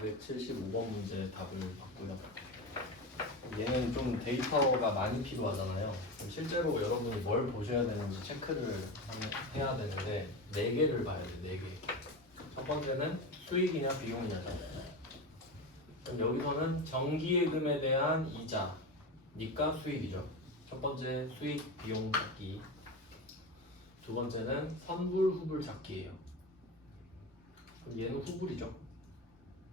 275번 문제 답을 봤고요. 얘는 좀 데이터가 많이 필요하잖아요. 그럼 실제로 여러분이 뭘 보셔야 되는지 체크를 해야 되는데 4개를 봐야 돼요. 4개. 첫 번째는 수익이냐 비용이냐잖아요. 그럼 여기서는 정기예금에 대한 이자니까 수익이죠. 첫 번째 수익 비용 찾기. 두 번째는 선불 후불 찾기예요. 그럼 얘는 후불이죠.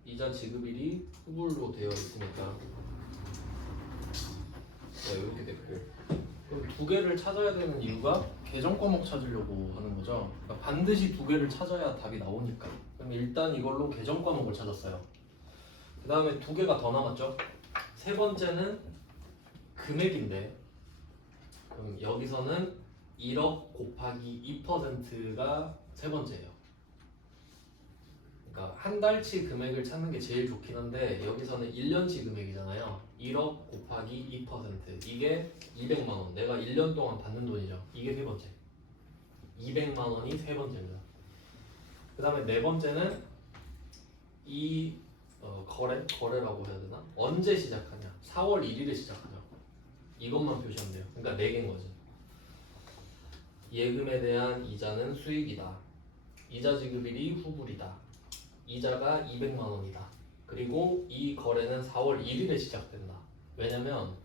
이자 지급일이 후불로 되어 있으니까 네, 이렇게 됐고, 그럼 2개를 찾아야 되는 이유가 계정 과목 찾으려고 하는 거죠. 그러니까 반드시 2개를 찾아야 답이 나오니까. 그럼 일단 이걸로 계정 과목을 찾았어요. 그 다음에 2개가 더 남았죠. 세 번째는 금액인데, 그럼 여기서는 1억 곱하기 2%가 세 번째예요. 그러니까 한 달치 금액을 찾는 게 제일 좋긴 한데 여기서는 1년치 금액이잖아요. 1억 곱하기 2% 이게 200만 원. 내가 1년 동안 받는 돈이죠. 이게 세 번째. 200만 원이 세 번째입니다. 그 다음에 네 번째는 이 거래라고 해야 되나? 언제 시작하냐? 4월 1일에 시작하죠. 이것만 표시하면 돼요. 그러니까 4개인 거지. 예금에 대한 이자는 수익이다. 이자 지급일이 후불이다. 이자가 200만 원이다. 그리고 이 거래는 4월 1일에 시작된다. 왜냐면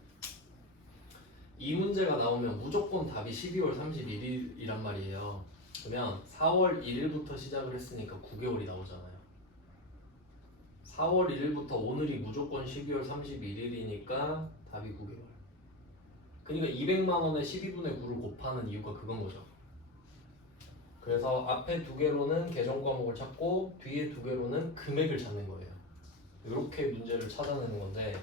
이 문제가 나오면 무조건 답이 12월 31일이란 말이에요. 그러면 4월 1일부터 시작을 했으니까 9개월이 나오잖아요. 4월 1일부터 오늘이 무조건 12월 31일이니까 답이 9개월. 그러니까 200만 원에 12분의 9를 곱하는 이유가 그건 거죠. 그래서 앞에 2개로는 계정 과목을 찾고 뒤에 2개로는 금액을 찾는 거예요. 이렇게 문제를 찾아내는 건데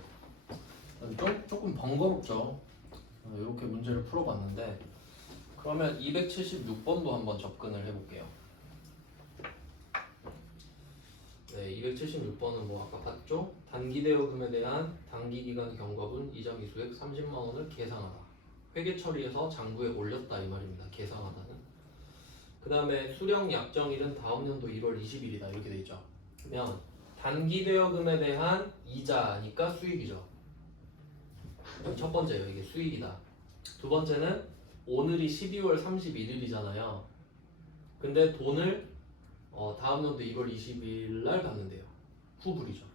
조금 번거롭죠. 이렇게 문제를 풀어봤는데 그러면 276번도 한번 접근을 해볼게요. 네, 276번은 뭐 아까 봤죠? 단기대여금에 대한 단기기간 경과분 이자 미수액 30만 원을 계상하다. 회계 처리해서 장부에 올렸다 이 말입니다. 계상하다는. 그 다음에 수령 약정일은 다음 연도 1월 20일이다 이렇게 돼 있죠. 그러면 단기대여금에 대한 이자니까 수익이죠. 첫 번째예요. 이게 수익이다. 두 번째는 오늘이 12월 31일이잖아요. 근데 돈을 다음 연도 1월 20일 날 받는데요. 후불이죠.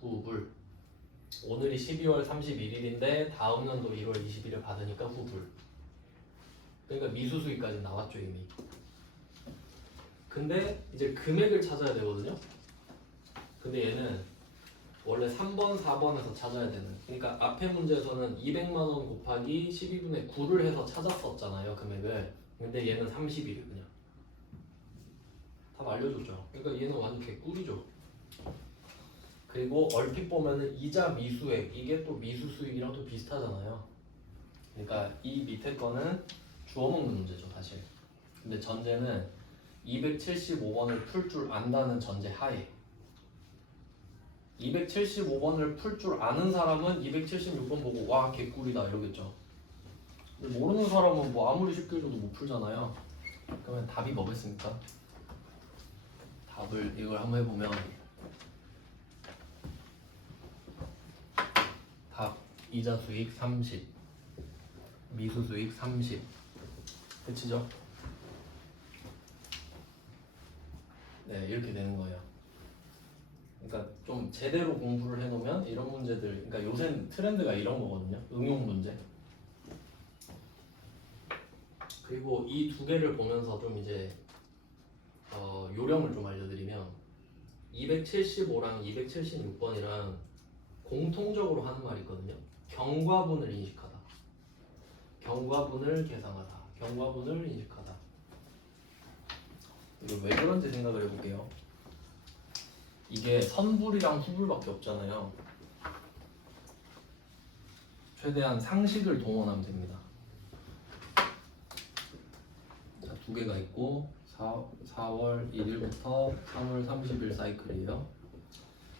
후불. 오늘이 12월 31일인데 다음 연도 1월 20일에 받으니까 후불. 그러니까 미수수익까지 나왔죠 이미. 근데 이제 금액을 찾아야 되거든요. 근데 얘는 원래 3번, 4번에서 찾아야 되는. 그러니까 앞에 문제에서는 200만 원 곱하기 12분의 9를 해서 찾았었잖아요 금액을. 근데 얘는 30이에요 그냥. 답 알려줬죠. 그러니까 얘는 완전 개꿀이죠. 그리고 얼핏 보면은 이자 미수액 이게 또 미수수익이랑 또 비슷하잖아요. 그러니까 이 밑에 거는 주워먹는 문제죠 사실. 근데 전제는 275번을 풀 줄 안다는 전제 하에 275번을 풀 줄 아는 사람은 276번 보고 와 개꿀이다 이러겠죠. 근데 모르는 사람은 뭐 아무리 쉽게 해줘도 못 풀잖아요. 그러면 답이 뭐겠습니까? 답을 이걸 한번 해보면 답 이자 수익 30 미수 수익 30 그치죠? 네 이렇게 되는 거예요. 그러니까 좀 제대로 공부를 해놓으면 이런 문제들, 그러니까 요새 트렌드가 이런 거거든요. 응용 문제. 그리고 이 2개를 보면서 좀 이제 요령을 좀 알려드리면 275랑 276번이랑 공통적으로 하는 말이 있거든요. 경과분을 인식하다. 경과분을 계상하다. 경과분을 인식하다. 이거 왜 그런지 생각을 해볼게요. 이게 선불이랑 후불밖에 없잖아요. 최대한 상식을 동원하면 됩니다. 자, 2개가 있고 4월 1일부터 3월 30일 사이클이에요.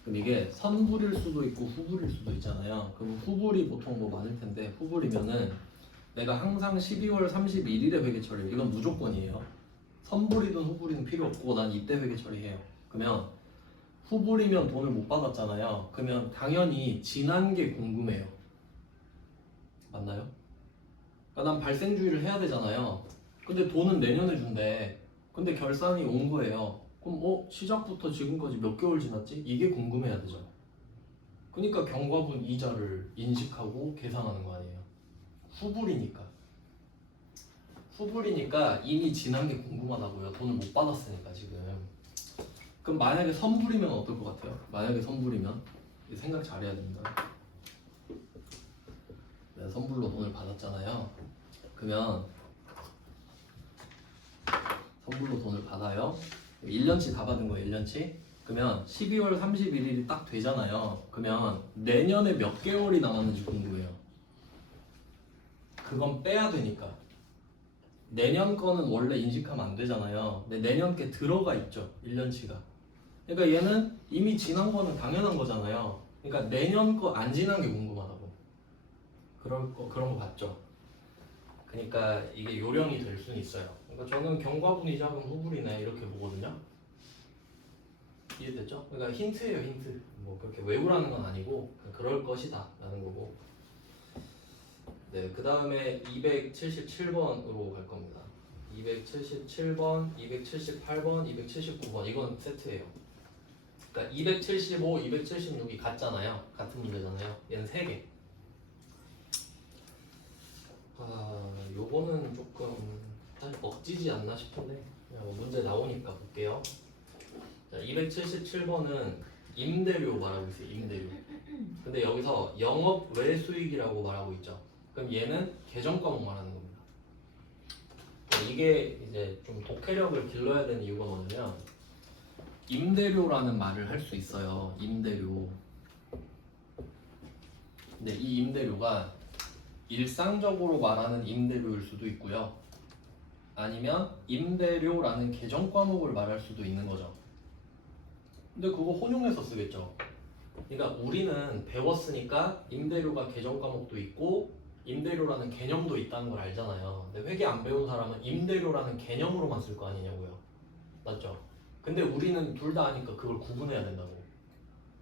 그럼 이게 선불일 수도 있고 후불일 수도 있잖아요. 그럼 후불이 보통 뭐 많을 텐데 후불이면은 내가 항상 12월 31일에 회계 처리해요. 이건 무조건이에요. 선불이든 후불이든 필요 없고 난 이때 회계 처리해요. 그러면 후불이면 돈을 못 받았잖아요. 그러면 당연히 지난 게 궁금해요. 맞나요? 그러니까 난 발생주의를 해야 되잖아요. 근데 돈은 내년에 준대. 근데 결산이 온 거예요. 그럼 시작부터 지금까지 몇 개월 지났지? 이게 궁금해야 되죠. 그러니까 경과분 이자를 인식하고 계산하는 거 아니에요. 후불이니까. 후불이니까 이미 지난 게 궁금하다고요. 돈을 못 받았으니까 지금. 그럼 만약에 선불이면 어떨 것 같아요? 만약에 선불이면 생각 잘해야 됩니다. 내가 선불로 돈을 받았잖아요. 그러면 선불로 돈을 받아요. 1년치 다 받은 거예요. 1년치. 그러면 12월 31일이 딱 되잖아요. 그러면 내년에 몇 개월이 남았는지 궁금해요. 그건 빼야 되니까. 내년 거는 원래 인식하면 안 되잖아요. 근데 내년 게 들어가 있죠. 1년치가. 그러니까 얘는 이미 지난 거는 당연한 거잖아요. 그러니까 내년 거 안 지난 게 궁금하다고. 그런 거 봤죠. 그러니까 이게 요령이 될 수는 있어요. 그러니까 저는 경과분이 작은 후불이네 이렇게 보거든요. 이해됐죠? 그러니까 힌트예요, 힌트. 뭐 그렇게 외우라는 건 아니고 그럴 것이다 라는 거고. 네, 그 다음에 277번으로 갈 겁니다. 277번, 278번, 279번 이건 세트예요. 그러니까 275, 276이 같잖아요. 같은 문제잖아요. 얘는 3개. 요거는 조금 사실 억지지 않나 싶은데 그냥 문제 나오니까 볼게요. 자, 277번은 임대료 말하고 있어요. 임대료. 근데 여기서 영업 외 수익이라고 말하고 있죠. 그럼 얘는 계정 과목 말하는 겁니다. 이게 이제 좀 독해력을 길러야 되는 이유가 뭐냐면 임대료라는 말을 할 수 있어요. 임대료. 근데 이 임대료가 일상적으로 말하는 임대료일 수도 있고요. 아니면 임대료라는 계정 과목을 말할 수도 있는 거죠. 근데 그거 혼용해서 쓰겠죠. 그러니까 우리는 배웠으니까 임대료가 계정 과목도 있고 임대료라는 개념도 있다는 걸 알잖아요. 근데 회계 안 배운 사람은 임대료라는 개념으로만 쓸 거 아니냐고요. 맞죠? 근데 우리는 둘 다 아니까 그걸 구분해야 된다고.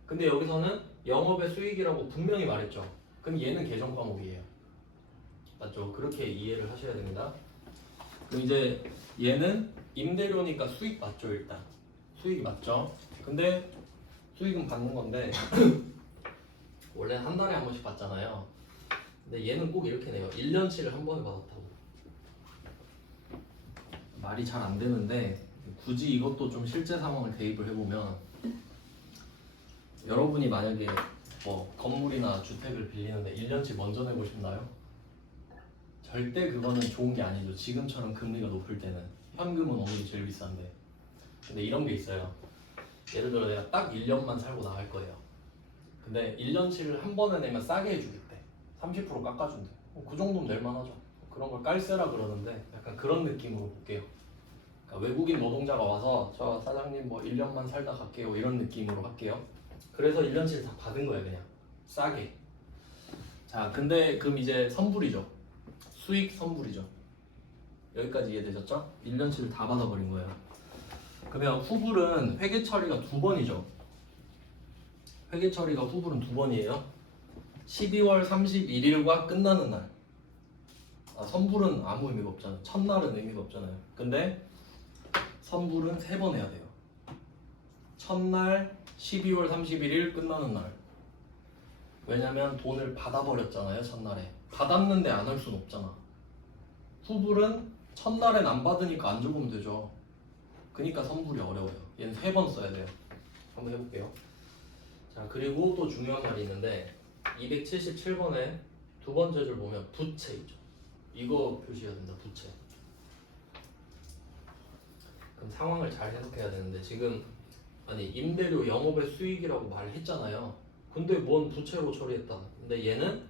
근데 여기서는 영업의 수익이라고 분명히 말했죠. 그럼 얘는 계정 과목이에요. 맞죠? 그렇게 이해를 하셔야 됩니다. 그럼 이제 얘는 임대료니까 수익 맞죠, 일단. 수익이 맞죠? 근데 수익은 받는 건데 원래 한 달에 한 번씩 받잖아요. 근데 얘는 꼭 이렇게 내요. 1년치를 한 번에 받았다고. 말이 잘 안 되는데 굳이 이것도 좀 실제 상황을 대입을 해보면 여러분이 만약에 뭐 건물이나 주택을 빌리는데 1년치 먼저 내고 싶나요? 절대 그거는 좋은 게 아니죠. 지금처럼 금리가 높을 때는 현금은 오늘이 제일 비싼데. 근데 이런 게 있어요. 예를 들어 내가 딱 1년만 살고 나갈 거예요. 근데 1년치를 한 번에 내면 싸게 해주겠대. 30% 깎아준대. 그 정도면 낼만하죠. 그런 걸 깔세라 그러는데 약간 그런 느낌으로 볼게요. 그러니까 외국인 노동자가 와서 저 사장님 뭐 1년만 살다 갈게요 이런 느낌으로 할게요. 그래서 1년치를 다 받은 거예요. 그냥 싸게. 자, 근데 그럼 이제 선불이죠. 수익 선불이죠. 여기까지 이해되셨죠? 1년치를 다 받아버린 거예요. 그러면 후불은 회계 처리가 2번이죠. 회계 처리가 후불은 2번이에요. 12월 31일과 끝나는 날. 선불은 아무 의미가 없잖아요. 첫날은 의미가 없잖아요. 근데 선불은 3번 해야 돼요. 첫날, 12월 31일 끝나는 날. 왜냐면 돈을 받아버렸잖아요. 첫날에. 받았는데 안 할 순 없잖아. 후불은 첫날엔 안 받으니까 안 적으면 되죠. 그러니까 선불이 어려워요. 얘는 3번 써야 돼요. 한번 해볼게요. 자, 그리고 또 중요한 말이 있는데 277번에 두 번째 줄 보면 부채 있죠. 이거 표시해야 된다. 부채. 그럼 상황을 잘 해석해야 되는데 지금 아니 임대료 영업의 수익이라고 말했잖아요. 근데 뭔 부채로 처리했다. 근데 얘는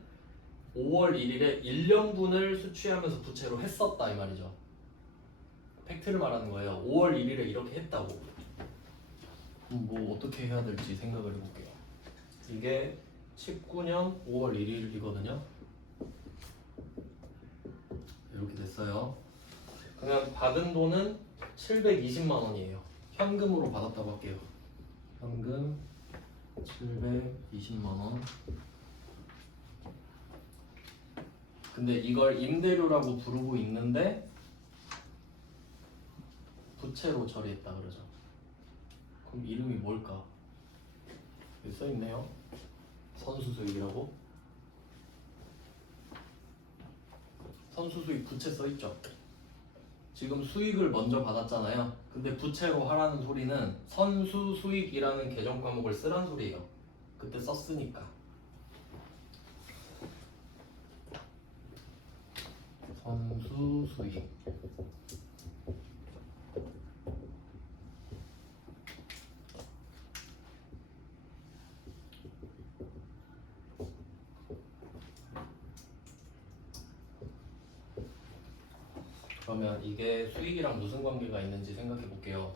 5월 1일에 1년분을 수취하면서 부채로 했었다 이 말이죠. 팩트를 말하는 거예요. 5월 1일에 이렇게 했다고. 뭐 어떻게 해야 될지 생각을 해볼게요. 이게 19년 5월 1일이거든요. 이렇게 됐어요. 그러면 받은 돈은 720만 원이에요. 현금으로 받았다고 할게요. 현금 720만 원. 근데 이걸 임대료라고 부르고 있는데 부채로 처리했다 그러죠. 그럼 이름이 뭘까? 여기 써있네요. 선수수익이라고. 선수수익 부채 써있죠. 지금 수익을 먼저 받았잖아요. 근데 부채로 하라는 소리는 선수수익이라는 계정 과목을 쓰란 소리예요. 그때 썼으니까. 선수수익. 그러면 이게 수익이랑 무슨 관계가 있는지 생각해 볼게요.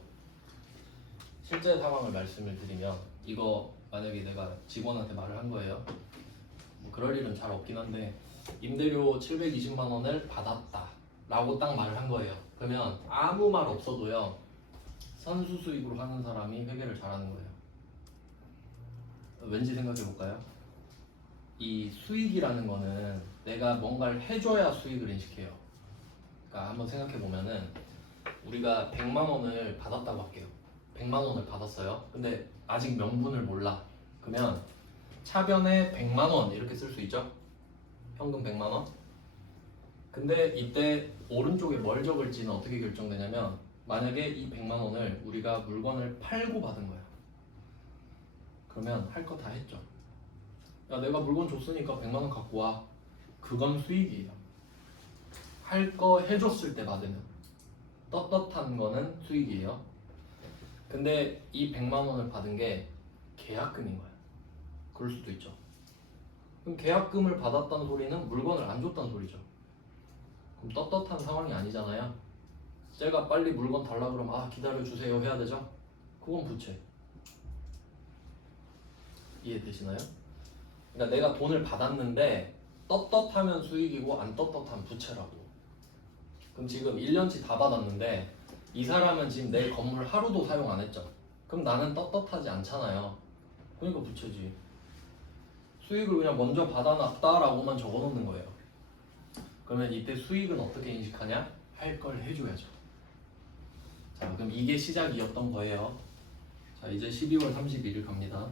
실제 상황을 말씀을 드리면 이거 만약에 내가 직원한테 말을 한 거예요. 뭐 그럴 일은 잘 없긴 한데 임대료 720만 원을 받았다 라고 딱 말을 한 거예요. 그러면 아무 말 없어도요 선수 수익으로 하는 사람이 회계를 잘하는 거예요. 왠지 생각해 볼까요? 이 수익이라는 거는 내가 뭔가를 해줘야 수익을 인식해요. 그러니까 한번 생각해 보면은 우리가 100만 원을 받았다고 할게요. 100만 원을 받았어요. 근데 아직 명분을 몰라. 그러면 차변에 100만 원 이렇게 쓸 수 있죠? 현금 100만 원. 근데 이때 오른쪽에 뭘 적을지는 어떻게 결정되냐면 만약에 이 100만 원을 우리가 물건을 팔고 받은 거야. 그러면 할 거 다 했죠. 야, 내가 물건 줬으니까 100만 원 갖고 와. 그건 수익이에요. 할 거 해줬을 때 받으면 떳떳한 거는 수익이에요. 근데 이 100만 원을 받은 게 계약금인 거야. 그럴 수도 있죠. 그럼 계약금을 받았다는 소리는 물건을 안 줬다는 소리죠. 그럼 떳떳한 상황이 아니잖아요. 제가 빨리 물건 달라 그러면 아 기다려주세요 해야 되죠. 그건 부채. 이해되시나요? 그러니까 내가 돈을 받았는데 떳떳하면 수익이고 안 떳떳하면 부채라고. 그럼 지금 1년치 다 받았는데 이 사람은 지금 내 건물 하루도 사용 안 했죠. 그럼 나는 떳떳하지 않잖아요. 그러니까 부채지. 수익을 그냥 먼저 받아놨다라고만 적어놓는 거예요. 그러면 이때 수익은 어떻게 인식하냐? 할 걸 해줘야죠. 자, 그럼 이게 시작이었던 거예요. 자, 이제 12월 31일 갑니다.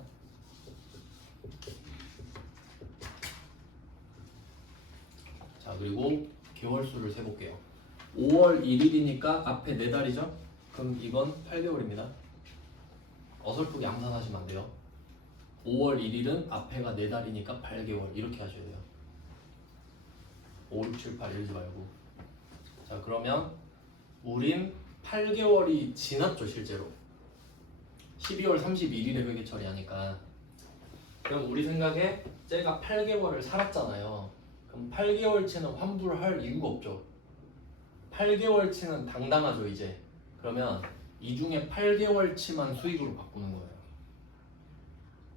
자, 그리고 개월수를 세볼게요. 5월 1일이니까 앞에 4달이죠? 그럼 이건 8개월입니다. 어설프게 암산하시면 안 돼요. 5월 1일은 앞에가 4달이니까 8개월 이렇게 하셔야 돼요. 5, 6, 7, 8 이러지 말고. 자, 그러면 우린 8개월이 지났죠 실제로. 12월 31일에 회계 처리하니까. 그럼 우리 생각에 쟤가 8개월을 살았잖아요. 그럼 8개월치는 환불을 할 이유가 없죠. 8개월치는 당당하죠 이제. 그러면 이 중에 8개월치만 수익으로 바꾸는 거예요.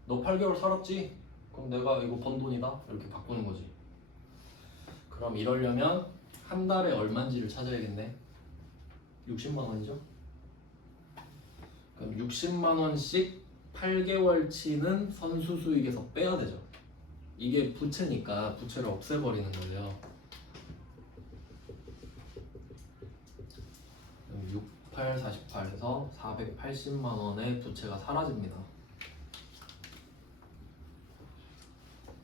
너 8개월 살았지? 그럼 내가 이거 번 돈이다 이렇게 바꾸는 거지. 그럼 이러려면 한 달에 얼마인지를 찾아야겠네. 60만 원이죠? 그럼 60만 원씩 8개월치는 선수 수익에서 빼야 되죠. 이게 부채니까 부채를 없애버리는 거예요. 68, 48에서 480만 원의 부채가 사라집니다.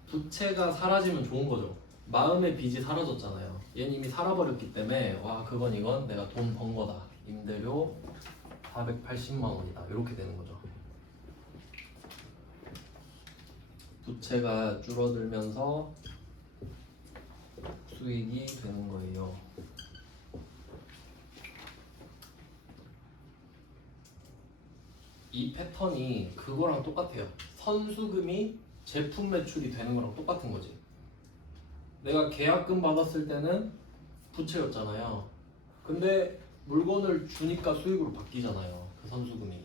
부채가 사라지면 좋은 거죠. 마음의 빚이 사라졌잖아요. 얘는 이미 살아버렸기 때문에 와 그건 이건 내가 돈 번 거다. 임대료 480만 원이다. 이렇게 되는 거죠. 부채가 줄어들면서 수익이 되는 거예요. 이 패턴이 그거랑 똑같아요. 선수금이 제품 매출이 되는 거랑 똑같은 거지. 내가 계약금 받았을 때는 부채였잖아요. 근데 물건을 주니까 수익으로 바뀌잖아요. 그 선수금이.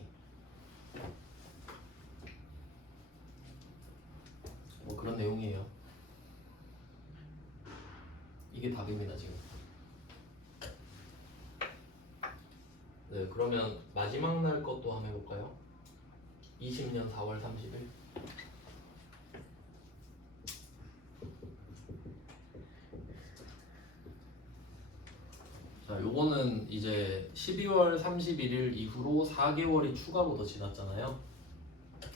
뭐 그런 내용이에요. 이게 답입니다 지금. 네, 그러면 마지막 날 것도 한번 해볼까요? 20년 4월 30일. 자, 요거는 이제 12월 31일 이후로 4개월이 추가로 더 지났잖아요.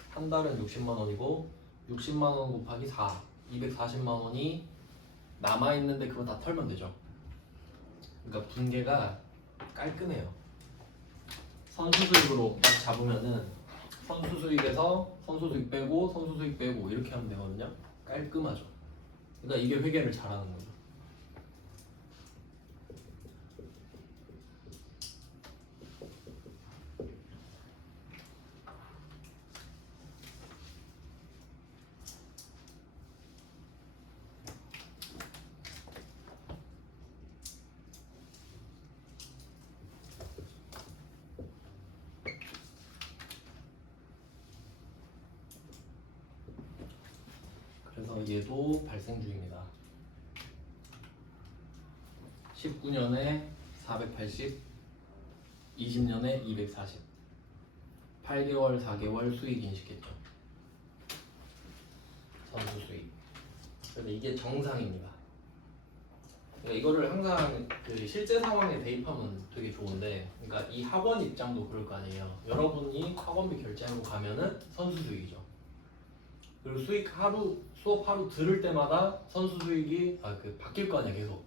한 달은 60만 원이고 60만 원 곱하기 4, 240만 원이 남아 있는데 그거 다 털면 되죠. 그러니까 분계가 깔끔해요. 선수 수익으로 딱 잡으면은 선수 수익에서 선수 수익 빼고 선수 수익 빼고 이렇게 하면 되거든요. 깔끔하죠. 그러니까 이게 회계를 잘하는 거죠. 그래서 얘도 발생 중입니다. 19년에 480, 20년에 240. 8개월, 4개월 수익 인식했죠. 선수 수익. 근데 이게 정상입니다. 그러니까 이거를 항상 그 실제 상황에 대입하면 되게 좋은데, 그러니까 이 학원 입장도 그럴 거 아니에요. 여러분이 학원비 결제하고 가면은 선수 수익이죠. 그리고 수업 하루 들을 때마다 선수 수익이 바뀔 거 아니야 계속.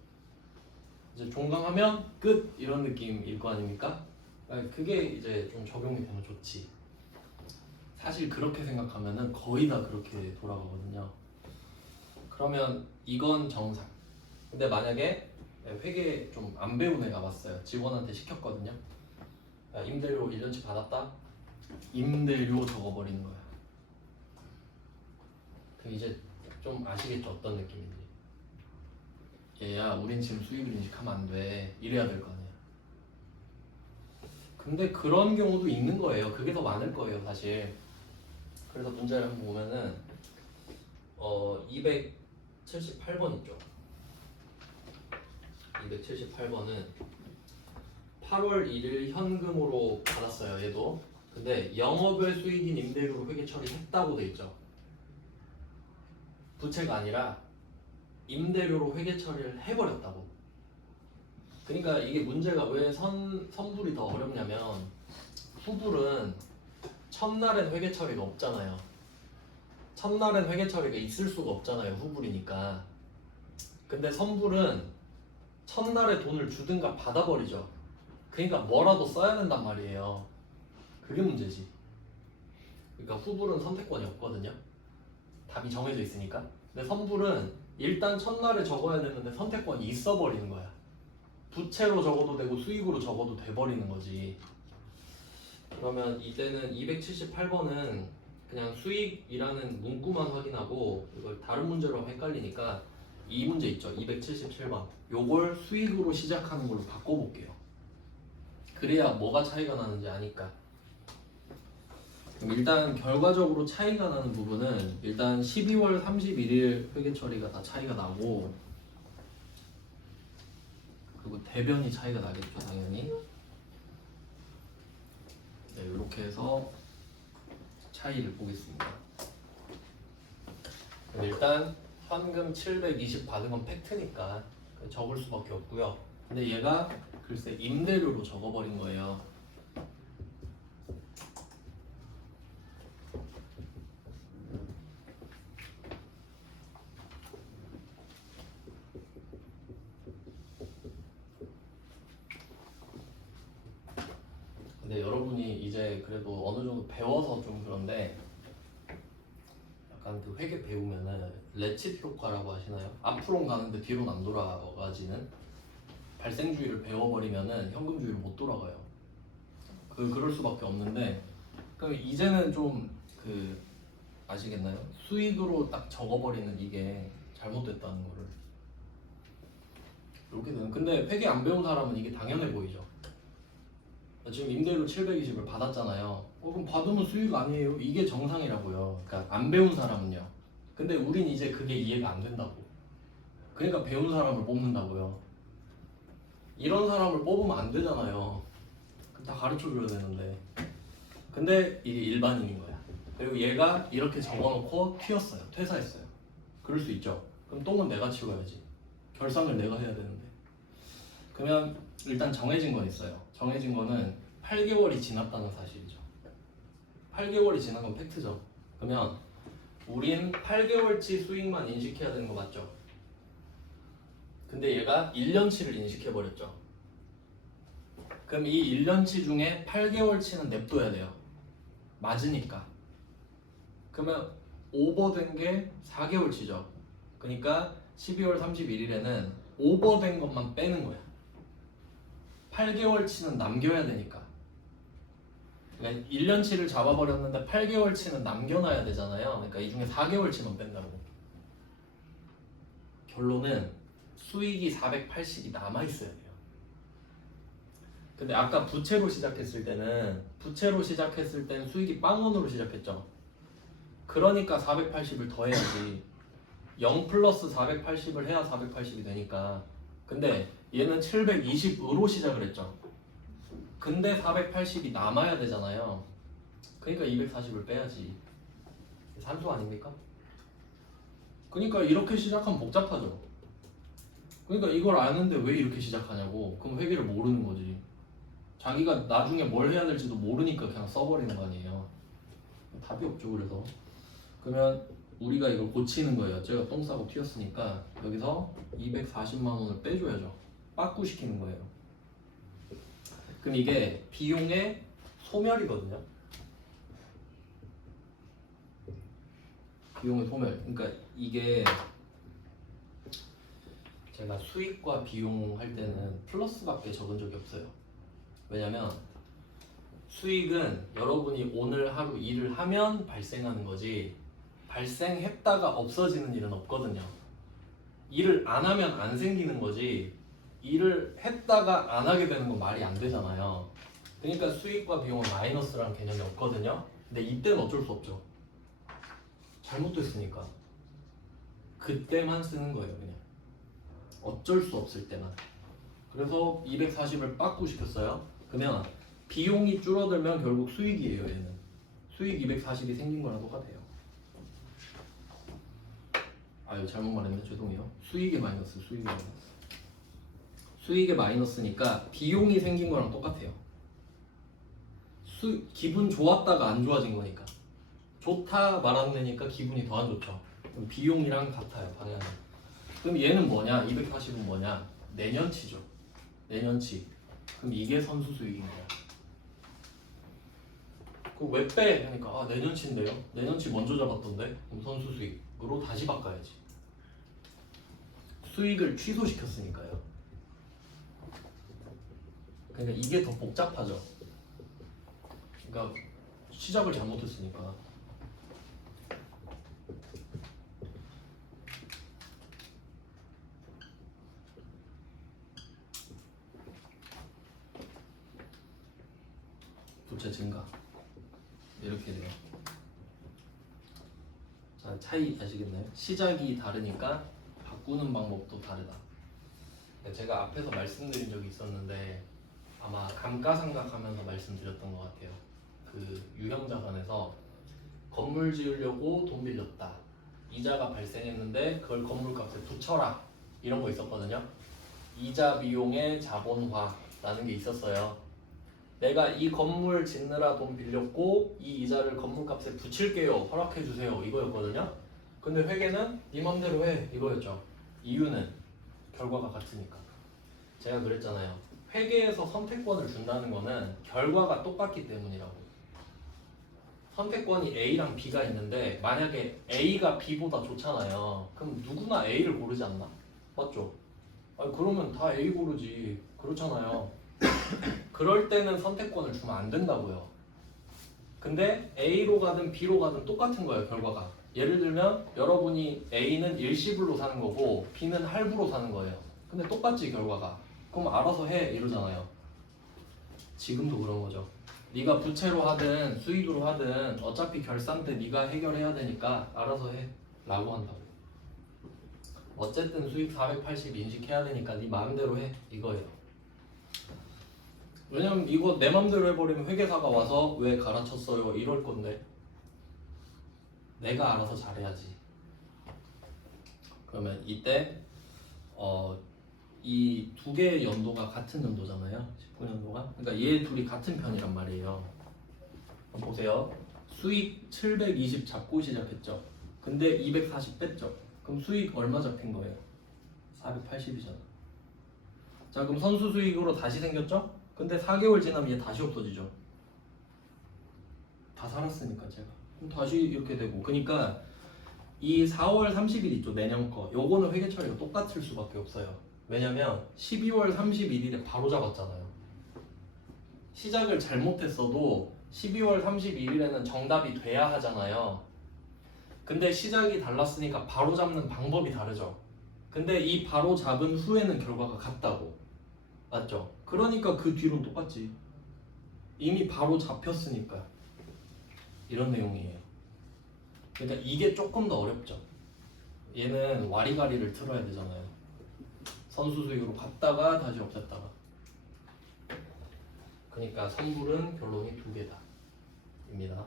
이제 종강하면 끝 이런 느낌일 거 아닙니까? 그게 이제 좀 적용이 되면 좋지. 사실 그렇게 생각하면은 거의 다 그렇게 돌아가거든요. 그러면 이건 정상. 근데 만약에 회계 좀 안 배운 애가 왔어요. 직원한테 시켰거든요. 임대료 1년치 받았다? 임대료 적어버리는 거야. 그 이제 좀 아시겠죠? 어떤 느낌인지. 얘야, 우린 지금 수익을 인식하면 안 돼. 이래야 될 거 아니야. 근데 그런 경우도 있는 거예요. 그게 더 많을 거예요, 사실. 그래서 문제를 한번 보면은 278번 있죠. 278번은 8월 1일 현금으로 받았어요. 얘도. 근데 영업외 수익인 임대료로 회계 처리했다고 돼 있죠. 부채가 아니라 임대료로 회계 처리를 해버렸다고. 그러니까 이게 문제가 왜 선불이 더 어렵냐면, 후불은 첫날엔 회계 처리가 없잖아요. 첫날엔 회계 처리가 있을 수가 없잖아요. 후불이니까. 근데 선불은 첫날에 돈을 주든가 받아버리죠. 그러니까 뭐라도 써야 된단 말이에요. 그게 문제지. 그러니까 후불은 선택권이 없거든요. 답이 정해져 있으니까. 근데 선불은 일단 첫날에 적어야 되는데 선택권이 있어 버리는 거야. 부채로 적어도 되고 수익으로 적어도 돼버리는 거지. 그러면 이때는 278번은 그냥 수익이라는 문구만 확인하고, 이걸 다른 문제로 하면 헷갈리니까 이 문제 있죠. 277번. 요걸 수익으로 시작하는 걸로 바꿔볼게요. 그래야 뭐가 차이가 나는지 아니까. 그럼 일단 결과적으로 차이가 나는 부분은 일단 12월 31일 회계 처리가 다 차이가 나고, 그리고 대변이 차이가 나겠죠, 당연히. 네, 이렇게 해서 차이를 보겠습니다. 일단 현금 720 받은 건 팩트니까 적을 수밖에 없고요. 근데 얘가 글쎄 임대료로 적어버린 거예요. 근데 여러분이 이제 그래도 어느 정도 배워서 좀 그런데, 약간 그 회계 배우면은 레칫 효과라고 하시나요? 앞으로 가는데 뒤로는 안 돌아가지는 발생주의를 배워버리면은 현금주의를 못 돌아가요. 그럴 수밖에 없는데, 그럼 이제는 좀 아시겠나요? 수익으로 딱 적어버리는 이게 잘못됐다는 거를. 이렇게 되는. 근데 회계 안 배운 사람은 이게 당연해 보이죠. 지금 임대료 720을 받았잖아요. 그럼 받으면 수익 아니에요? 이게 정상이라고요. 그러니까 안 배운 사람은요. 근데 우린 이제 그게 이해가 안 된다고. 그러니까 배운 사람을 뽑는다고요. 이런 사람을 뽑으면 안 되잖아요. 다 가르쳐 줘야 되는데. 근데 이게 일반인인 거야. 그리고 얘가 이렇게 적어놓고 튀었어요. 퇴사했어요. 그럴 수 있죠. 그럼 똥은 내가 치워야지. 결산을 내가 해야 되는데. 그러면 일단 정해진 건 있어요. 정해진 거는 8개월이 지났다는 사실이죠. 8개월이 지난 건 팩트죠. 그러면 우린 8개월치 수익만 인식해야 되는 거 맞죠? 근데 얘가 1년치를 인식해버렸죠. 그럼 이 1년치 중에 8개월치는 냅둬야 돼요. 맞으니까. 그러면 오버된 게 4개월치죠. 그러니까 12월 31일에는 오버된 것만 빼는 거야. 8개월치는 남겨야 되니까. 그러니까 1년치를 잡아버렸는데 8개월치는 남겨놔야 되잖아요. 그러니까 이 중에 4개월치만 뺀다고. 결론은 수익이 480이 남아있어야 돼요. 근데 아까 부채로 시작했을 때는 수익이 빵원으로 시작했죠. 그러니까 480을 더해야지. 0 플러스 480을 해야 480이 되니까. 근데 얘는 720으로 시작을 했죠. 근데 480이 남아야 되잖아요. 그러니까 240을 빼야지. 산수 아닙니까? 그러니까 이렇게 시작하면 복잡하죠. 그러니까 이걸 아는데 왜 이렇게 시작하냐고. 그럼 회계를 모르는 거지. 자기가 나중에 뭘 해야 될지도 모르니까 그냥 써버리는 거 아니에요. 답이 없죠. 그래서 그러면 우리가 이걸 고치는 거예요. 제가 똥 싸고 튀었으니까 여기서 240만 원을 빼줘야죠. 빠꾸시키는 거예요. 그럼 이게 비용의 소멸이거든요. 비용의 소멸. 그러니까 이게 제가 수익과 비용 할 때는 플러스밖에 적은 적이 없어요. 왜냐면 수익은 여러분이 오늘 하루 일을 하면 발생하는 거지 발생했다가 없어지는 일은 없거든요. 일을 안 하면 안 생기는 거지 일을 했다가 안 하게 되는 건 말이 안 되잖아요. 그러니까 수익과 비용은 마이너스라는 개념이 없거든요. 근데 이때는 어쩔 수 없죠. 잘못됐으니까 그때만 쓰는 거예요. 그냥 어쩔 수 없을 때만. 그래서 240을 빠꾸시켰어요. 그러면 비용이 줄어들면 결국 수익이에요. 얘는 수익 240이 생긴 거랑 똑같아요. 아유 잘못 말했네. 죄송해요. 수익의 마이너스. 수익의 마이너스니까 비용이 생긴 거랑 똑같아요. 기분 좋았다가 안 좋아진 거니까. 좋다 말았으니까 기분이 더 안 좋죠. 그럼 비용이랑 같아요. 방향은. 그럼 얘는 뭐냐? 240은 뭐냐? 내년치죠. 내년치. 그럼 이게 선수 수익인 거야. 그럼 왜 빼? 하니까 아 내년치인데요? 내년치 먼저 잡았던데? 그럼 선수 수익으로 다시 바꿔야지. 수익을 취소시켰으니까요. 그러니까 이게 더 복잡하죠. 그러니까 시작을 잘못했으니까. 부채 증가 이렇게 돼요. 자 차이 아시겠나요? 시작이 다르니까 바꾸는 방법도 다르다. 제가 앞에서 말씀드린 적이 있었는데 아마 감가상각하면서 말씀드렸던 것 같아요. 그 유형자산에서 건물 지으려고 돈 빌렸다. 이자가 발생했는데 그걸 건물값에 붙여라. 이런 거 있었거든요. 이자 비용의 자본화라는 게 있었어요. 내가 이 건물 짓느라 돈 빌렸고 이 이자를 건물값에 붙일게요. 허락해주세요. 이거였거든요. 근데 회계는 네 맘대로 해. 이거였죠. 이유는 결과가 같으니까. 제가 그랬잖아요. 회계에서 선택권을 준다는 거는 결과가 똑같기 때문이라고. 선택권이 A랑 B가 있는데 만약에 A가 B보다 좋잖아요. 그럼 누구나 A를 고르지 않나? 맞죠? 아니 그러면 다 A 고르지. 그렇잖아요. 그럴 때는 선택권을 주면 안 된다고요. 근데 A로 가든 B로 가든 똑같은 거예요. 결과가. 예를 들면 여러분이 A는 일시불로 사는 거고 B는 할부로 사는 거예요. 근데 똑같지 결과가. 그럼 알아서 해 이러잖아요. 지금도 그런 거죠. 네가 부채로 하든 수익으로 하든 어차피 결산 때 네가 해결해야 되니까 알아서 해 라고 한다고. 어쨌든 수익 480 인식해야 되니까 네 마음대로 해 이거예요. 왜냐면 이거 내 맘대로 해버리면 회계사가 와서 왜 갈아쳤어요 이럴 건데. 내가 알아서 잘해야지. 그러면 이때 이 두 개의 연도가 같은 연도잖아요. 19년도가. 그러니까 얘 둘이 같은 편이란 말이에요. 한번 보세요. 수익 720 잡고 시작했죠. 근데 240 뺐죠. 그럼 수익 얼마 잡힌 거예요? 480이잖아. 자, 그럼 선수 수익으로 다시 생겼죠? 근데 4개월 지나면 얘 다시 없어지죠. 다 살았으니까 제가. 그럼 다시 이렇게 되고. 그러니까 이 4월 30일 있죠, 내년 거. 요거는 회계 처리가 똑같을 수밖에 없어요. 왜냐면 12월 31일에 바로 잡았잖아요. 시작을 잘못했어도 12월 31일에는 정답이 돼야 하잖아요. 근데 시작이 달랐으니까 바로 잡는 방법이 다르죠. 근데 이 바로 잡은 후에는 결과가 같다고. 맞죠? 그러니까 그 뒤로는 똑같지. 이미 바로 잡혔으니까. 이런 내용이에요. 그러니까 이게 조금 더 어렵죠. 얘는 와리가리를 틀어야 되잖아요. 선수 수익으로 갔다가 다시 없앴다가. 그러니까 선불은 결론이 두 개다 입니다.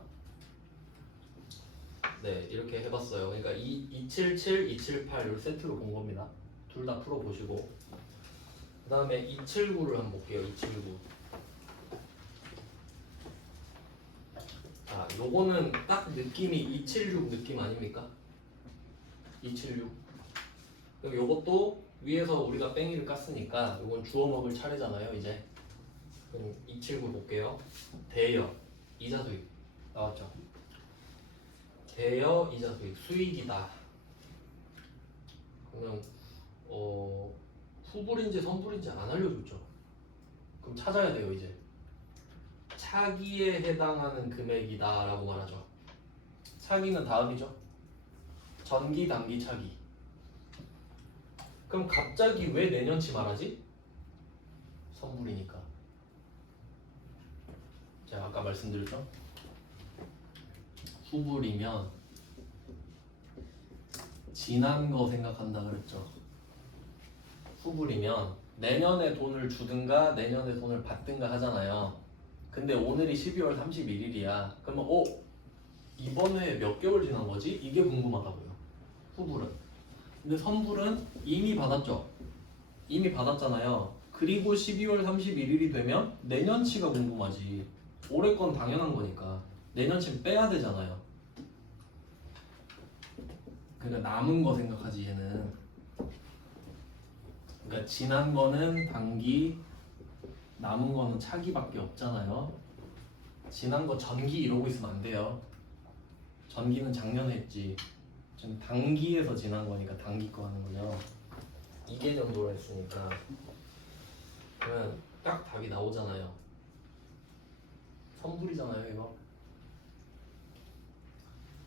네, 이렇게 해봤어요. 그러니까 277, 278을 세트로 본 겁니다. 둘 다 풀어보시고 그 다음에 279를 한번 볼게요. 279. 아, 요거는 딱 느낌이 276 느낌 아닙니까? 276. 그럼 요것도 위에서 우리가 뺑이를 깠으니까 요건 주워 먹을 차례잖아요, 이제. 그럼 279 볼게요. 대여 이자 수익 나왔죠? 대여 이자 수익 수익이다. 그러면 후불인지 선불인지 안 알려줬죠. 그럼 찾아야 돼요, 이제. 차기에 해당하는 금액이다 라고 말하죠. 차기는 다음이죠. 전기, 단기, 차기. 그럼 갑자기 왜 내년치 말하지? 선불이니까. 제가 아까 말씀드렸죠? 후불이면 지난 거 생각한다 그랬죠. 후불이면 내년에 돈을 주든가 내년에 돈을 받든가 하잖아요. 근데 오늘이 12월 31일이야. 그러면 이번 해에 몇 개월 지난 거지? 이게 궁금하다고요. 후불은. 근데 선불은 이미 받았죠. 이미 받았잖아요. 그리고 12월 31일이 되면 내년치가 궁금하지. 올해 건 당연한 거니까 내년치 빼야 되잖아요. 그러니까 남은 거 생각하지 얘는. 그러니까 지난 거는 단기, 남은 거는 차기밖에 없잖아요. 지난 거 전기 이러고 있으면 안 돼요. 전기는 작년에 했지. 지금 단기에서 지난 거니까 단기 거 하는 거죠. 이 개념으로 했으니까 그러면 딱 답이 나오잖아요. 선불이잖아요, 이거.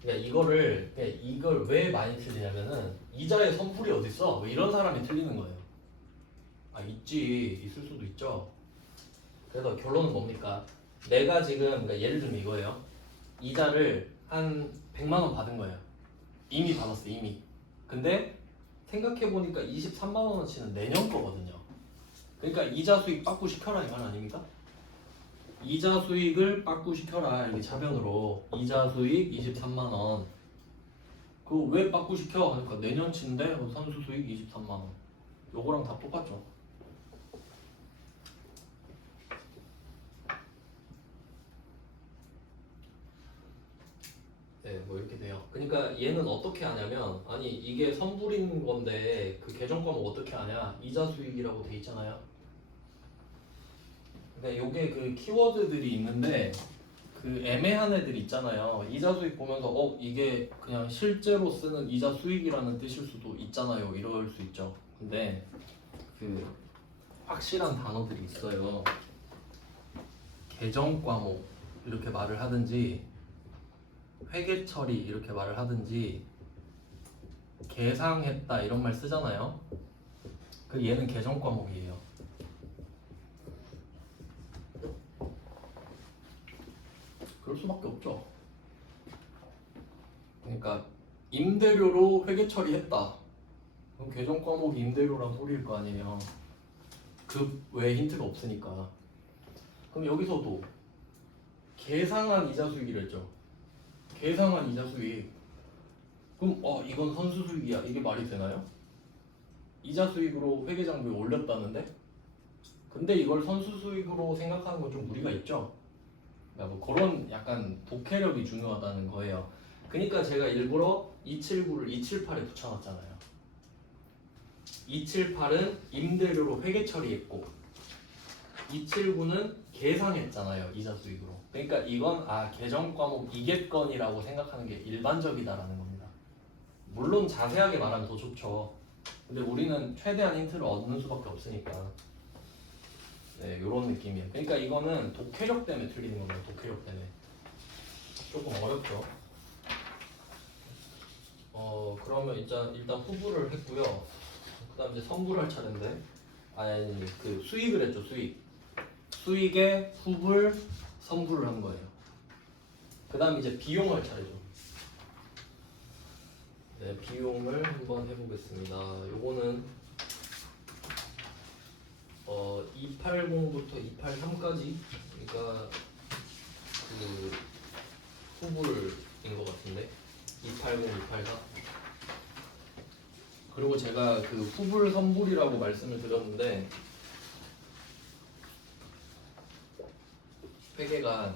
그러니까 이걸 왜 많이 틀리냐면은 이자에 선불이 어딨어? 뭐 이런 사람이 틀리는 거예요. 아, 있을 수도 있죠. 그래서 결론은 뭡니까? 내가 지금 그러니까 예를 들면 이거예요. 이자를 한 100만 원 받은 거예요. 이미 받았어, 이미. 근데 생각해보니까 23만 원어치는 내년 거거든요. 그러니까 이자 수익 빠꾸 시켜라 이 말 아닙니까? 이자 수익을 빠꾸 시켜라 이렇게 차변으로 이자 수익 23만 원. 그거 왜 빠꾸 시켜? 하니까 내년치인데 선수 수익 23만 원. 요거랑 다 똑같죠. 네, 뭐 이렇게 돼요. 그러니까 얘는 어떻게 하냐면, 아니 이게 선불인 건데 그 계정 과목 어떻게 하냐? 이자 수익이라고 돼 있잖아요. 근데 요게 그 키워드들이 있는데 그 애매한 애들 있잖아요. 이자 수익 보면서 이게 그냥 실제로 쓰는 이자 수익이라는 뜻일 수도 있잖아요. 이럴 수 있죠. 근데 그 확실한 단어들이 있어요. 계정 과목 이렇게 말을 하든지 회계 처리 이렇게 말을 하든지 계상했다 이런 말 쓰잖아요. 그 얘는 계정 과목이에요. 그럴 수밖에 없죠. 그러니까 임대료로 회계 처리했다. 그럼 계정 과목이 임대료란 소리일 거 아니에요. 그 외에 힌트가 없으니까. 그럼 여기서도 계상한 이자 수익이랬죠. 계상한 이자 수익. 그럼 이건 선수 수익이야. 이게 말이 되나요? 이자 수익으로 회계장부에 올렸다는데? 근데 이걸 선수 수익으로 생각하는 건 좀 무리가 있죠? 그러니까 뭐 그런 약간 독해력이 중요하다는 거예요. 그러니까 제가 일부러 279를 278에 붙여놨잖아요. 278은 임대료로 회계 처리했고 279는 계상했잖아요. 이자 수익으로. 그러니까 이건 계정 과목 이겠건이라고 생각하는 게 일반적이다라는 겁니다. 물론 자세하게 말하면 더 좋죠. 근데 우리는 최대한 힌트를 얻는 수밖에 없으니까. 네, 요런 느낌이에요. 그러니까 이거는 독해력 때문에 틀리는 겁니다. 독해력 때문에. 조금 어렵죠. 그러면 일단 후불을 했고요. 그 다음 이제 선불할 차례인데. 아니, 그 수익을 했죠, 수익. 수익에 후불, 선불을 한 거예요. 그 다음 이제 비용할 차례죠. 네, 비용을 한번 해보겠습니다. 요거는 280부터 283까지 그러니까 그 후불인 것 같은데 280, 284 그리고 제가 그 후불, 선불이라고 말씀을 드렸는데 회계가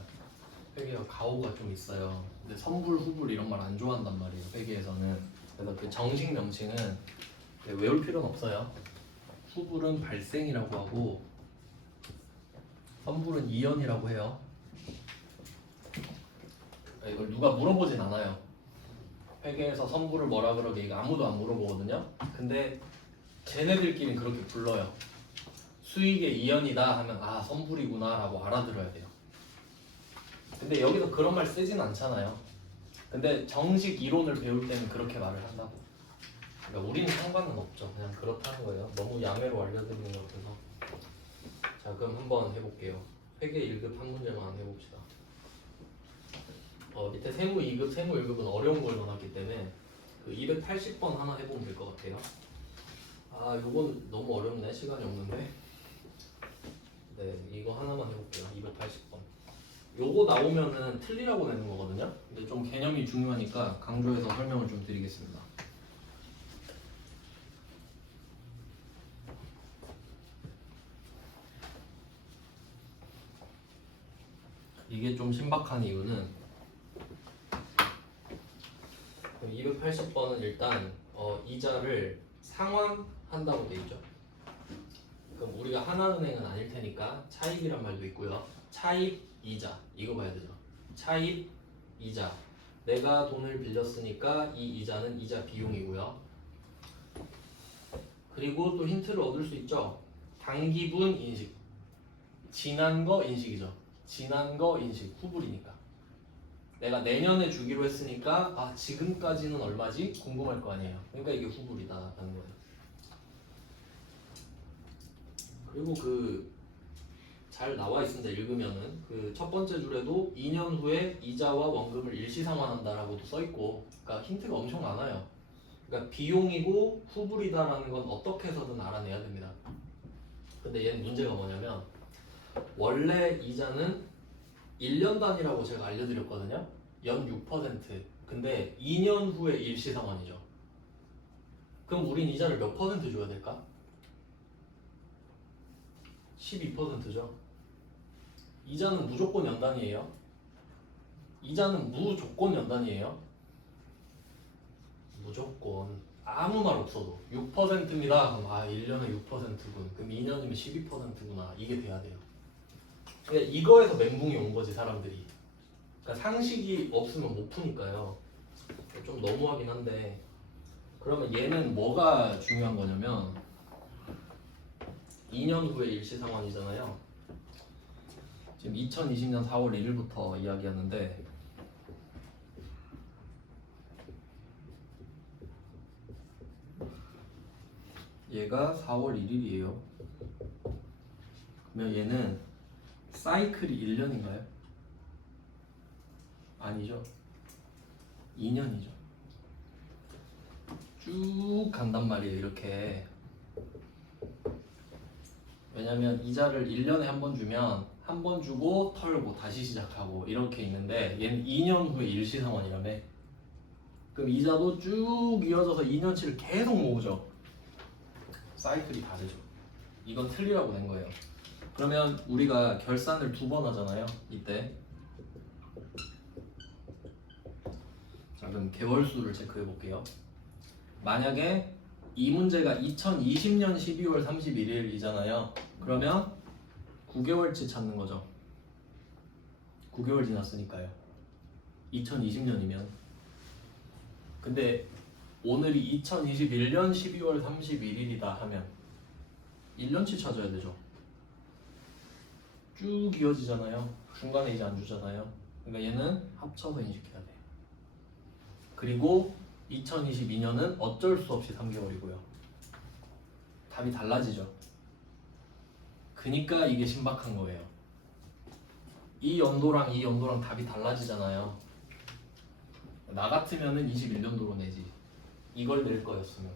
가오가 좀 있어요. 근데 선불, 후불 이런 말 안 좋아한단 말이에요. 회계에서는. 그래서 그 정식 명칭은 외울 필요는 없어요. 후불은 발생이라고 하고 선불은 이연이라고 해요. 이걸 누가 물어보진 않아요. 회계에서 선불을 뭐라 그러게 이거 아무도 안 물어보거든요. 근데 쟤네들끼리는 그렇게 불러요. 수익의 이연이다 하면 선불이구나 라고 알아들어야 돼요. 근데 여기서 그런 말 쓰진 않잖아요. 근데 정식 이론을 배울 때는 그렇게 말을 한다고. 그러니까 우리는 상관은 없죠. 그냥 그렇다는 거예요. 너무 야매로 알려드리는 것 같아서. 자, 그럼 한번 해볼게요. 회계 1급 한 문제만 해봅시다. 밑에 세무 2급, 세무 1급은 어려운 걸 넣어놨기 때문에 그 280번 하나 해보면 될 것 같아요. 요건 너무 어렵네. 시간이 없는데. 네, 이거 하나만 해볼게요. 280번. 요거 나오면은 틀리라고 내는 거거든요. 근데 좀 개념이 중요하니까 강조해서 설명을 좀 드리겠습니다. 이게 좀 신박한 이유는 280번은 일단 이자를 상환한다고 돼 있죠. 그럼 우리가 하나은행은 아닐 테니까 차입이란 말도 있고요. 차입 이자 이거 봐야 되죠. 차입 이자 내가 돈을 빌렸으니까 이 이자는 이자 비용이고요. 그리고 또 힌트를 얻을 수 있죠. 당기분 인식 지난 거 인식이죠. 지난 거 인식 후불이니까 내가 내년에 주기로 했으니까 지금까지는 얼마지? 궁금할 거 아니에요. 그러니까 이게 후불이다라는 거예요. 그리고 잘 나와 있습니다. 읽으면은 그 첫 번째 줄에도 2년 후에 이자와 원금을 일시상환한다라고도 써 있고, 그러니까 힌트가 엄청 많아요. 그러니까 비용이고 후불이다라는 건 어떻게 해서든 알아내야 됩니다. 근데 얘는 문제가 뭐냐면 원래 이자는 1년 단위라고 제가 알려드렸거든요. 연 6%. 근데 2년 후에 일시상환이죠. 그럼 우린 이자를 몇 퍼센트 줘야 될까? 12%죠. 이자는 무조건 연단이에요. 이자는 무조건 연단이에요. 무조건 아무 말 없어도 6%입니다. 그럼 1년에 6%군. 그럼 2년이면 12%구나. 이게 돼야 돼요. 그러니까 이거에서 멘붕이 온 거지 사람들이. 그러니까 상식이 없으면 못 푸니까요. 좀 너무하긴 한데 그러면 얘는 뭐가 중요한 거냐면 2년 후에 일시상환이잖아요. 지금 2020년 4월 1일부터 이야기하는데 얘가 4월 1일이에요. 그러면 얘는 사이클이 1년인가요? 아니죠. 2년이죠. 쭉 간단 말이에요. 이렇게. 왜냐면 이자를 1년에 한 번 주면 한 번 주고 털고 다시 시작하고 이렇게 있는데 얘는 2년 후에 일시상환이라며. 그럼 이자도 쭉 이어져서 2년치를 계속 모으죠. 사이클이 다 되죠. 이건 틀리라고 낸 거예요. 그러면 우리가 결산을 2번 하잖아요. 이때. 자, 그럼 개월수를 체크해 볼게요. 만약에 이 문제가 2020년 12월 31일이잖아요. 그러면 9개월치 찾는 거죠. 9개월 지났으니까요. 2020년이면. 근데 오늘이 2021년 12월 31일이다 하면 1년치 찾아야 되죠. 쭉 이어지잖아요. 중간에 이제 안 주잖아요. 그러니까 얘는 합쳐서 인식해야 돼요. 그리고 2022년은 어쩔 수 없이 3개월이고요. 답이 달라지죠. 그니까 이게 신박한 거예요. 이 연도랑 이 연도랑 답이 달라지잖아요. 나 같으면은 21년도로 내지. 이걸 낼 거였으면.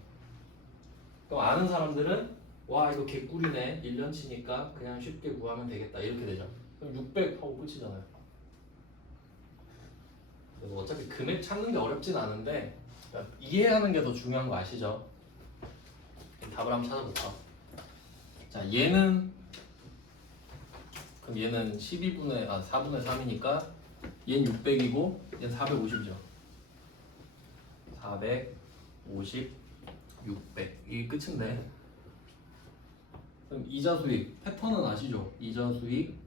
그럼 아는 사람들은 와 이거 개꿀이네. 1년치니까 그냥 쉽게 구하면 되겠다. 이렇게 되죠. 그럼 600 하고 끝이잖아요. 그래서 어차피 금액 찾는 게 어렵진 않은데 그러니까 이해하는 게 더 중요한 거 아시죠? 답을 한번 찾아볼까? 자 얘는 그럼 얘는 4분의 3이니까 얘는 600이고 얘는 450이죠. 450, 600 이게 끝인데 그럼 이자 수익 패턴은 아시죠? 이자 수익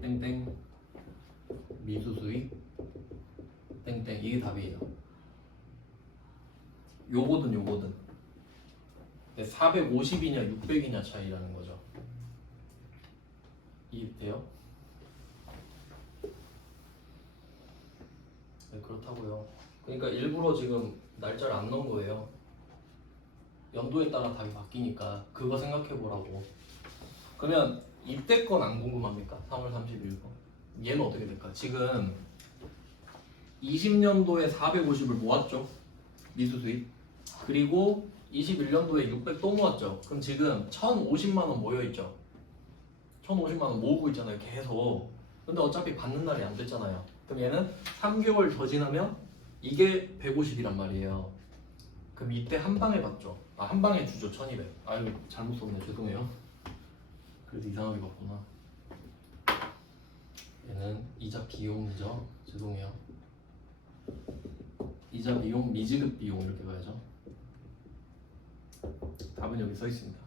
땡땡 미수 수익 땡땡 이게 답이에요. 요거든 450이냐 600이냐 차이라는 거죠. 이해돼요? 네, 그렇다고요. 그러니까 일부러 지금 날짜를 안 넣은 거예요. 연도에 따라 답이 바뀌니까 그거 생각해 보라고. 그러면 이때 건 안 궁금합니까? 3월 31일 거. 얘는 어떻게 될까? 지금 20년도에 450을 모았죠. 미수 수익. 그리고 21년도에 600 또 모았죠. 그럼 지금 1,050만 원 모여 있죠. 1,050만 원 모으고 있잖아요. 계속. 근데 어차피 받는 날이 안 됐잖아요. 그럼 얘는 3개월 더 지나면 이게 150이란 말이에요. 그럼 이때 한 방에 받죠. 한 방에 주죠. 1,200. 아유 잘못 썼네. 죄송해요. 그래서 이상하게 봤구나. 얘는 이자 비용이죠. 죄송해요. 이자 비용, 미지급 비용 이렇게 봐야죠. 답은 여기 써 있습니다.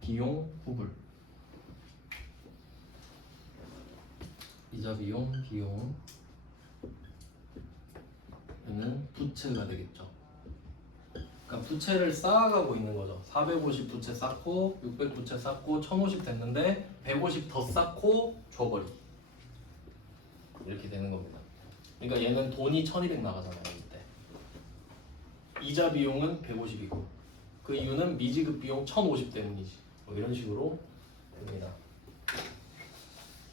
비용 후불. 이자 비용, 비용. 얘는 부채가 되겠죠. 그러니까 부채를 쌓아가고 있는 거죠. 450 부채 쌓고 600 부채 쌓고 1050 됐는데 150 더 쌓고 줘버리기. 이렇게 되는 겁니다. 그러니까 얘는 돈이 1200 나가잖아요. 이때. 이자 비용은 150이고 그 이유는 미지급 비용 1050 때문이지. 뭐 이런 식으로 됩니다.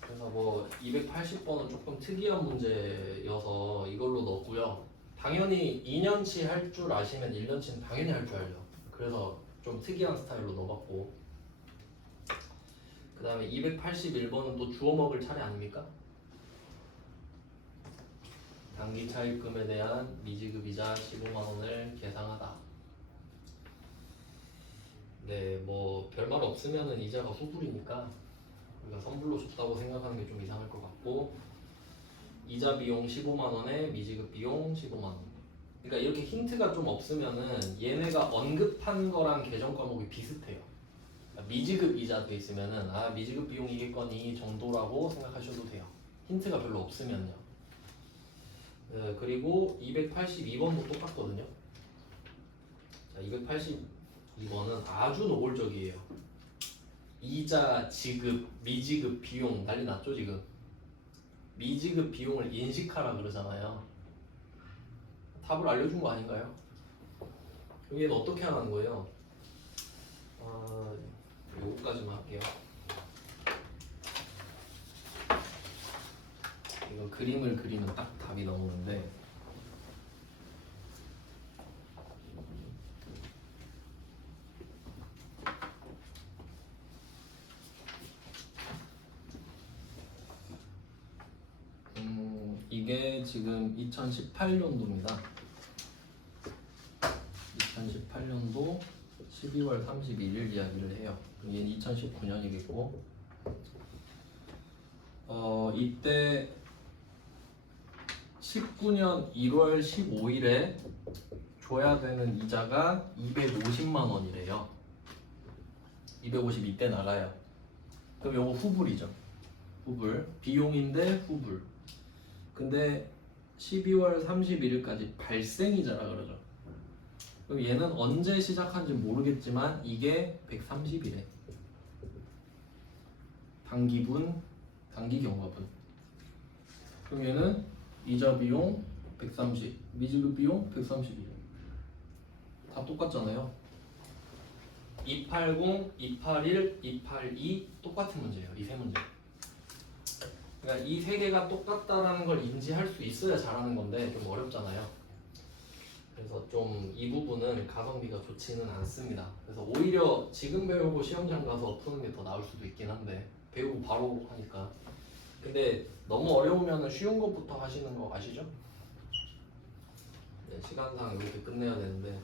그래서 뭐 280번은 조금 특이한 문제여서 이걸로 넣었고요. 당연히 2년치 할 줄 아시면 1년치는 당연히 할 줄 알죠. 그래서 좀 특이한 스타일로 넣어봤고 그 다음에 281번은 또 주워 먹을 차례 아닙니까? 단기 차입금에 대한 미지급이자 15만원을 계상하다. 네, 뭐 별말 없으면은 이자가 후불이니까 우리가 선불로 줬다고 생각하는 게 좀 이상할 것 같고 이자 비용 15만원에 미지급 비용 15만원. 그러니까 이렇게 힌트가 좀 없으면은 얘네가 언급한 거랑 계정 과목이 비슷해요. 그러니까 미지급 이자 돼 있으면은 미지급 비용 이겠거니 정도라고 생각하셔도 돼요. 힌트가 별로 없으면요. 네, 그리고 282번도 똑같거든요. 자, 282번은 아주 노골적이에요. 이자, 지급, 미지급 비용 난리 났죠 지금. 미지급 비용을 인식하라 그러잖아요. 답을 알려준 거 아닌가요? 그럼 얘는 어떻게 하라는 거예요? 요거까지만 할게요. 이거 그림을 그리면 딱 답이 나오는데 이게 지금 2018년도입니다. 2018년도 12월 31일 이야기를 해요. 얘는 2019년이겠고, 이때 19년 1월 15일에 줘야 되는 이자가 250만 원이래요. 250 이때 나가요. 그럼 요거 후불이죠. 후불. 비용인데 후불. 근데 12월 31일까지 발생이자라 그러죠. 그럼 얘는 언제 시작한지 모르겠지만 이게 130일에 단기분, 단기 경과분. 그럼 얘는 이자 비용 130, 미지급 비용 131. 다 똑같잖아요. 280, 281, 282 똑같은 문제예요. 이 세 문제. 그러니까 이 세 개가 똑같다라는 걸 인지할 수 있어야 잘하는 건데 좀 어렵잖아요. 그래서 좀 이 부분은 가성비가 좋지는 않습니다. 그래서 오히려 지금 배우고 시험장 가서 푸는 게 더 나을 수도 있긴 한데 배우고 바로 하니까. 근데 너무 어려우면 쉬운 것부터 하시는 거 아시죠? 네, 시간상 이렇게 끝내야 되는데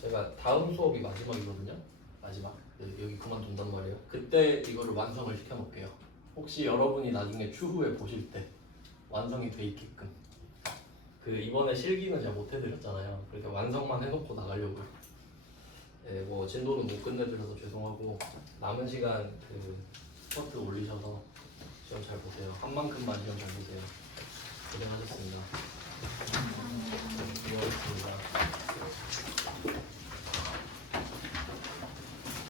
제가 다음 수업이 마지막이거든요. 마지막. 네, 여기 그만둔단 말이에요. 그때 이거를 완성을 시켜놓을게요. 혹시 여러분이 나중에 추후에 보실 때 완성이 돼 있게끔. 그 이번에 실기는 제가 못 해드렸잖아요. 그렇게 완성만 해놓고 나가려고요. 네, 뭐 진도는 못 끝내드려서 죄송하고 남은 시간 그 스퍼트 올리셔서 시험 잘 보세요. 한 만큼만 시험 잘 보세요. 고생하셨습니다. 수고하셨습니다.